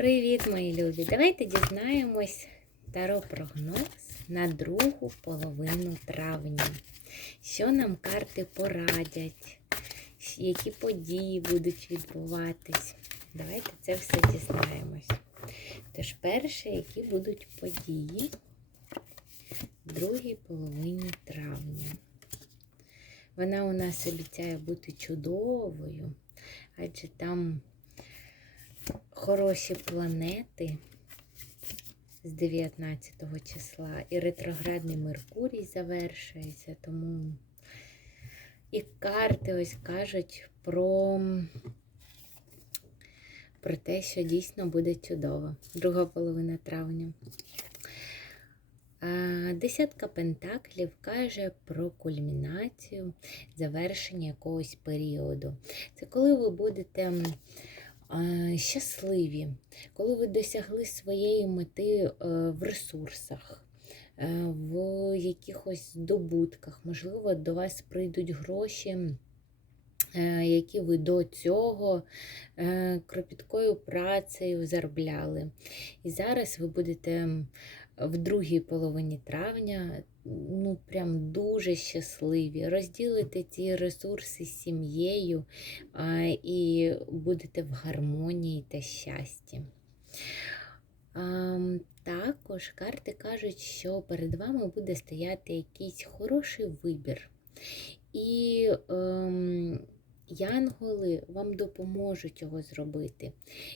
Привіт, мої любі! Давайте дізнаємось таро прогноз на другу половину травня. Що нам карти порадять, які події будуть відбуватись. Давайте це все дізнаємось. Тож, перше, які будуть події в другій половині травня. Вона у нас обіцяє бути чудовою, адже там хороші планети з 19 числа. І ретроградний Меркурій завершується, тому і карти ось кажуть про, про те, що дійсно буде чудово. Друга половина травня. Десятка пентаклів каже про кульмінацію, завершення якогось періоду. Це коли ви будете щасливі, коли ви досягли своєї мети е, в ресурсах, е, в якихось здобутках, можливо, до вас прийдуть гроші. Е, які ви до цього кропіткою працею заробляли. І зараз ви будете в другій половині травня ну, прям дуже щасливі. Розділите ці ресурси з сім'єю і будете в гармонії та щасті. Також карти кажуть, що перед вами буде стояти якийсь хороший вибір. І ем, Янголи вам допоможуть його зробити.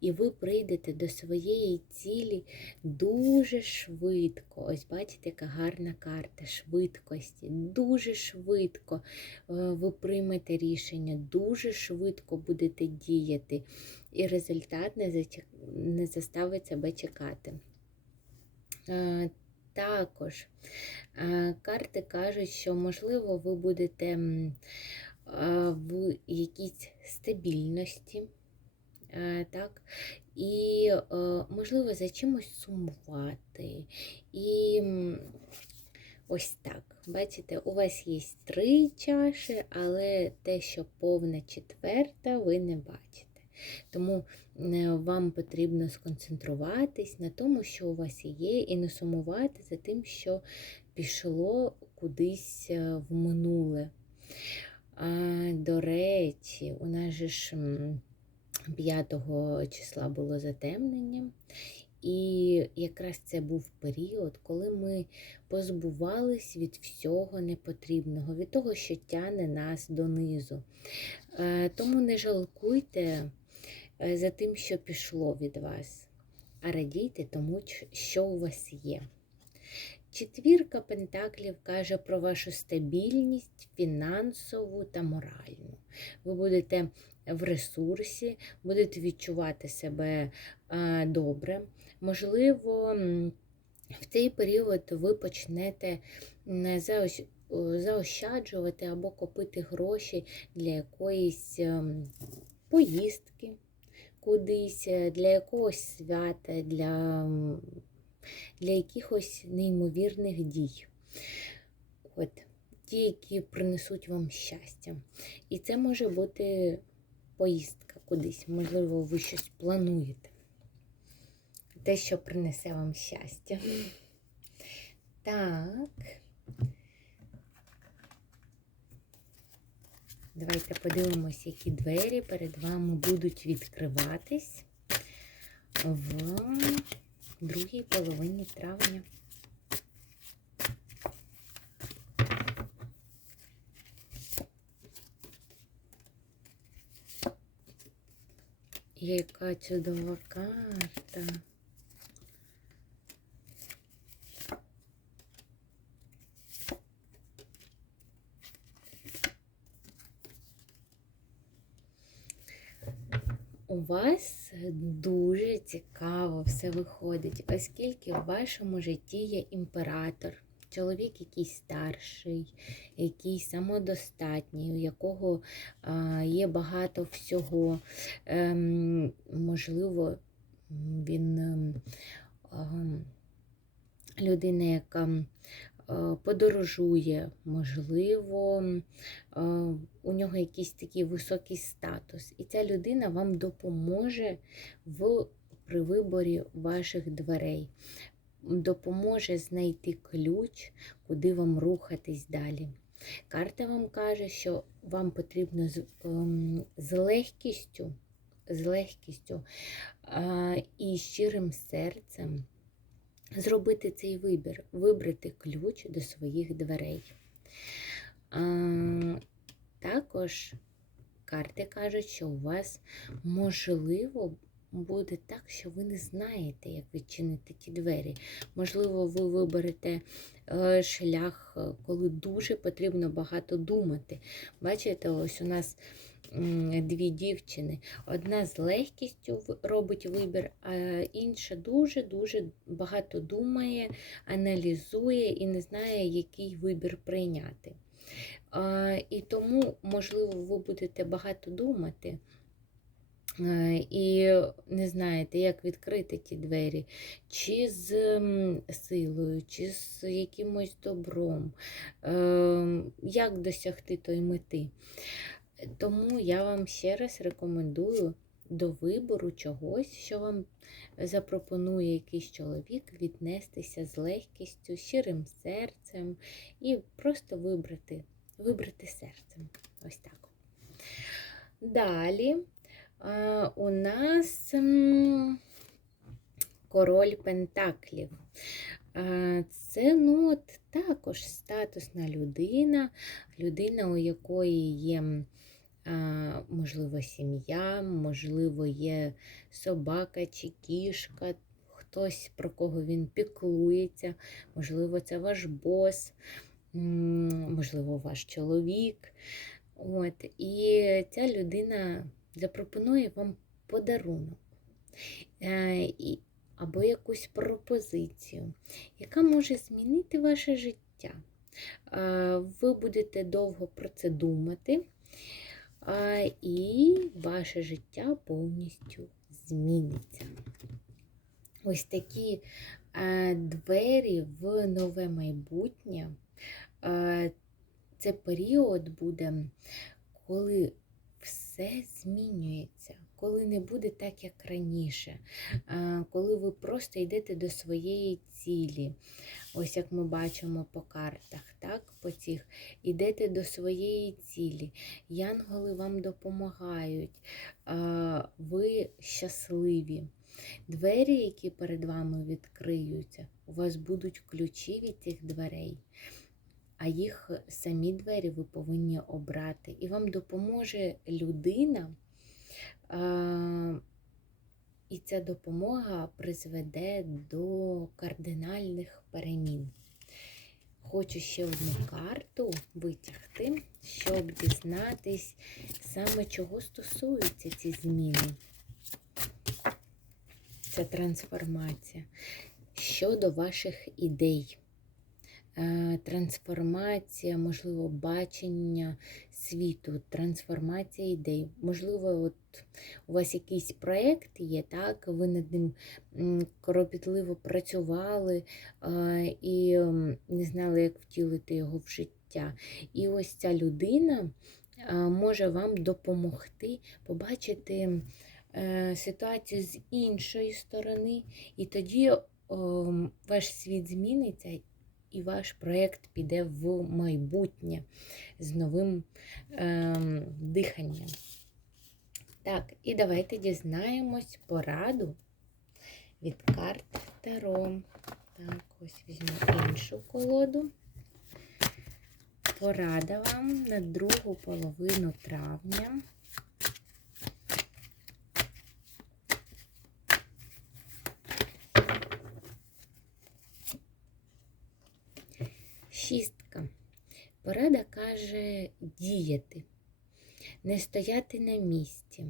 І ви прийдете до своєї цілі дуже швидко. Ось бачите, яка гарна карта швидкості. Дуже швидко е, ви приймете рішення, дуже швидко будете діяти. І результат не заставить себе чекати. Е, також е, карти кажуть, що, можливо, ви будете в якійсь стабільності. так, І, можливо, за чимось сумувати. І ось так. Бачите, у вас є три чаші, але те, що повна четверта, ви не бачите. Тому е, вам потрібно сконцентруватись на тому, що у вас є, і не сумувати за тим, що пішло кудись е, в минуле. А, До речі, у нас же ж 5 числа було затемнення. І якраз це був період, коли ми позбувались від всього непотрібного, від того, що тяне нас донизу. Е, тому не жалкуйте е, за тим, що пішло від вас, а радійте тому, що у вас є. Четвірка Пентаклів каже про вашу стабільність фінансову та моральну. Ви будете в ресурсі, будете відчувати себе добре. Можливо, в цей період ви почнете заощаджувати або купити гроші для якоїсь ем, поїздки кудись, для якогось свята. для для якихось неймовірних дій. От, Ті, які принесуть вам щастя. І це може бути поїздка кудись, можливо, ви щось плануєте. Те, що принесе вам щастя. Так. Давайте подивимося, які двері перед вами будуть відкриватись в другій половині травня. Яка чудова карта. Вас дуже цікаво все виходить, оскільки в вашому житті є імператор, чоловік якийсь старший, який самодостатній, у якого є багато всього. Ем, можливо, він ем, людина, яка подорожує, можливо, е, у нього якийсь такий високий статус. І ця людина вам допоможе в при виборі ваших дверей, допоможе знайти ключ, куди вам рухатись далі. Карта вам каже, що вам потрібно з, ем, з легкістю, з легкістю е, і щирим серцем зробити цей вибір, вибрати ключ до своїх дверей. Е, також карти кажуть, що у вас можливо буде так, що ви не знаєте, як відчинити ті двері. Можливо, ви виберете е, шлях, е, коли дуже потрібно багато думати. Бачите, ось у нас дві дівчини. Одна з легкістю робить вибір, а інша дуже-дуже багато думає, аналізує і не знає, який вибір прийняти. І тому, можливо, ви будете багато думати. І не знаєте, як відкрити ті двері, чи з силою, чи з якимось добром, ем, як досягти той мети. Тому я вам ще раз рекомендую до вибору чогось, що вам запропонує якийсь чоловік, віднестися з легкістю, щирим серцем і просто вибрати, вибрати серцем. Ось так. Далі у нас король Пентаклів. Це ну, от, також статусна людина, людина, у якої є можливо, сім'я, можливо, є собака чи кішка, хтось, про кого він піклується, можливо, це ваш бос, можливо, ваш чоловік. От, І ця людина запропонує вам подарунок. Е, або якусь пропозицію, яка може змінити ваше життя. Ви будете довго про це думати, і ваше життя повністю зміниться. Ось такі двері в нове майбутнє. Це період буде, коли все змінюється, коли не буде так, як раніше, коли ви просто йдете до своєї цілі. Ось як ми бачимо по картах, так, по цих, йдете до своєї цілі. Янголи вам допомагають, ви щасливі. Двері, які перед вами відкриються, у вас будуть ключі від цих дверей а їх самі двері ви повинні обрати. І вам допоможе людина, і ця допомога призведе до кардинальних перемін. Хочу ще одну карту витягти, щоб дізнатись саме чого стосуються ці зміни. Це трансформація щодо ваших ідей. Е, трансформація, можливо, бачення світу, трансформація ідей. Можливо, от у вас якийсь проєкт є, так, ви над ним кропітливо працювали і не знали, як втілити його в життя. І ось ця людина може вам допомогти побачити е, ситуацію з іншої сторони, і тоді ваш світ зміниться і ваш проєкт піде в майбутнє з новим ем, диханням. Так, і давайте дізнаємось пораду від карт Таро. Так, ось візьму іншу колоду. Порада вам на другу половину травня. Порада каже діяти, не стояти на місці,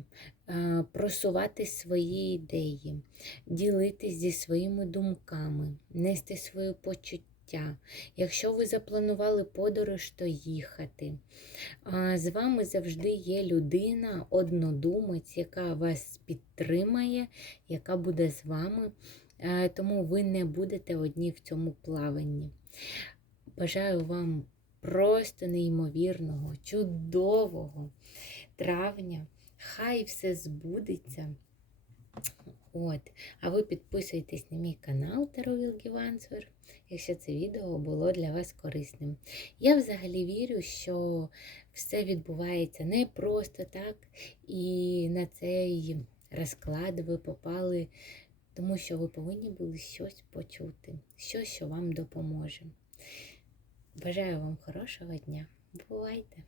просувати свої ідеї, ділитись зі своїми думками, нести свої почуття. Якщо ви запланували подорож, то їхати. З вами завжди є людина, однодумець, яка вас підтримає, яка буде з вами, тому ви не будете одні в цьому плаванні. Бажаю вам просто неймовірного, чудового травня. Хай все збудеться От. А ви підписуйтесь на мій канал Will якщо це відео було для вас корисним. Я взагалі вірю, що все відбувається не просто так, і на цей розклад ви попали, тому що ви повинні були щось почути, щось, що вам допоможе. Бажаю вам хорошого дня. Бувайте!